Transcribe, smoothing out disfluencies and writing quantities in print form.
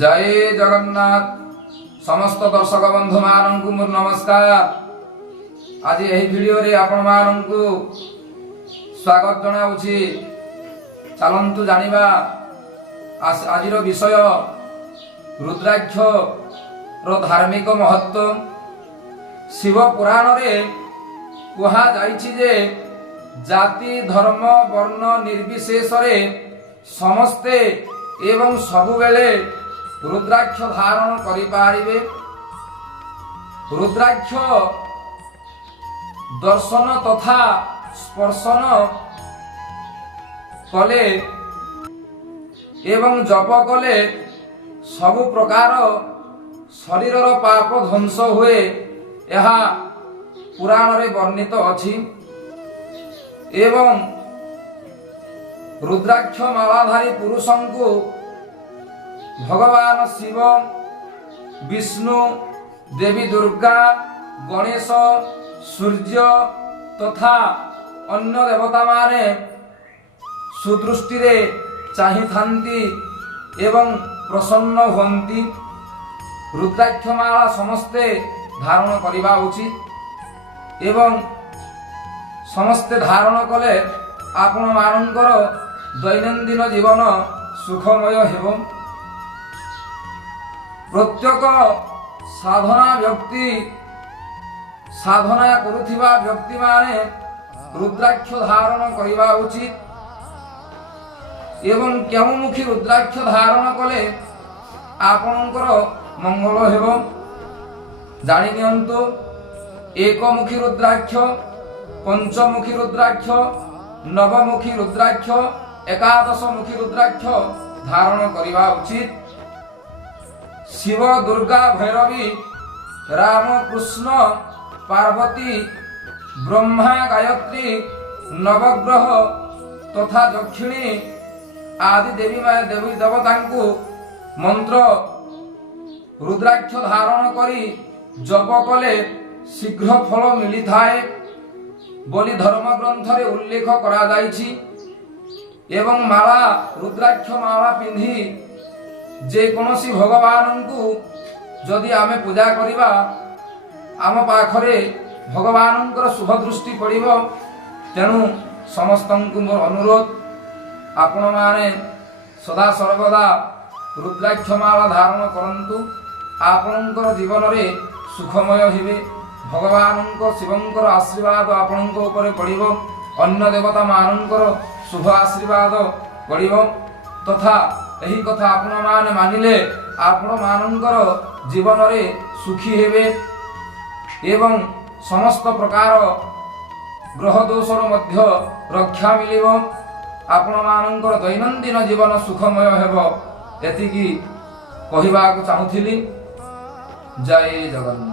जय जगन्नाथ। समस्त दर्शक बंधु मानू मोर नमस्कार। आज यही वीडियो रे आपण मानू स्वागत जनाऊँगी। चलतु जानिबा आजिर विषय रुद्राक्ष रो धार्मिक महत्व। शिव पुराण रे कहा जाइछि जे जाति धर्म वर्ण निर्विशेष रे समस्ते एवं सबुबेले रुद्राक्ष धारण करि पारिबे। रुद्राक्ष दर्शन तथा स्पर्शन कले एवं जप कले सबु प्रकार शरीरर पाप ध्वंस हुए, यह पुराण रे वर्णित अछि। एवं रुद्राक्ष मालाधारी पुरुषंकु भगवान शिव, विष्णु, देवी दुर्गा, गणेश, सूर्य तथा अन्य देवता माने सुदृष्टि रे चाहि थांती एवं प्रसन्न हुंती। रुद्राक्ष माला समस्ते धारण करिबा उचित एवं समस्ते धारण कले आपण मानकर दैनंदिन जीवन सुखमय हेबो। प्रत्येक साधना करुथिबा व्यक्ति माने रुद्राक्ष धारण करिबा उचित एवं केउमुखी रुद्राक्ष धारण कले आपणकर मंगल हेबो। जानि नियंतु एकमुखी रुद्राक्ष, पंचमुखी रुद्राक्ष, नवमुखी रुद्राक्ष, एकादशमुखी रुद्राक्ष धारण करिबा उचित। शिव, दुर्गा, भैरवी, राम, कृष्ण, पार्वती, ब्रह्मा, गायत्री, नवग्रह तथा दक्षिणी आदि देवी देवता मंत्र रुद्राक्ष धारण करी जप कले शीघ्र फल मिली थाए बोली धर्म ग्रंथ रे उल्लेख करा जाइछि। एवं माला रुद्राक्ष माला पिंधि जे कोनोसी भगवान को जदि आमे पूजा करिबा आम पाखरे भगवान शुभ दृष्टि पड़िबो। तेणु समस्तंकु मोर अनुरोध, आपण माने सदा सर्वदा रुद्राक्ष माला धारण करंतु। आपणकर जीवन रे सुखमय हेबे। भगवान शिवंकर आशीर्वाद आपणक ऊपर पड़िबो। अन्य देवता मानकर शुभ आशीर्वाद पड़िबो तथा एही कथा आपण माने मानिले आपण मानकर जीवन रे सुखी हेबे एवं समस्त प्रकार ग्रह दोषर मध्य रक्षा मिलिबो। आपण मानकर दैनंदिन जीवन सुखमय हेबो। एतिकी कहिबाकु चाहुथिली। जय जगन्नाथ।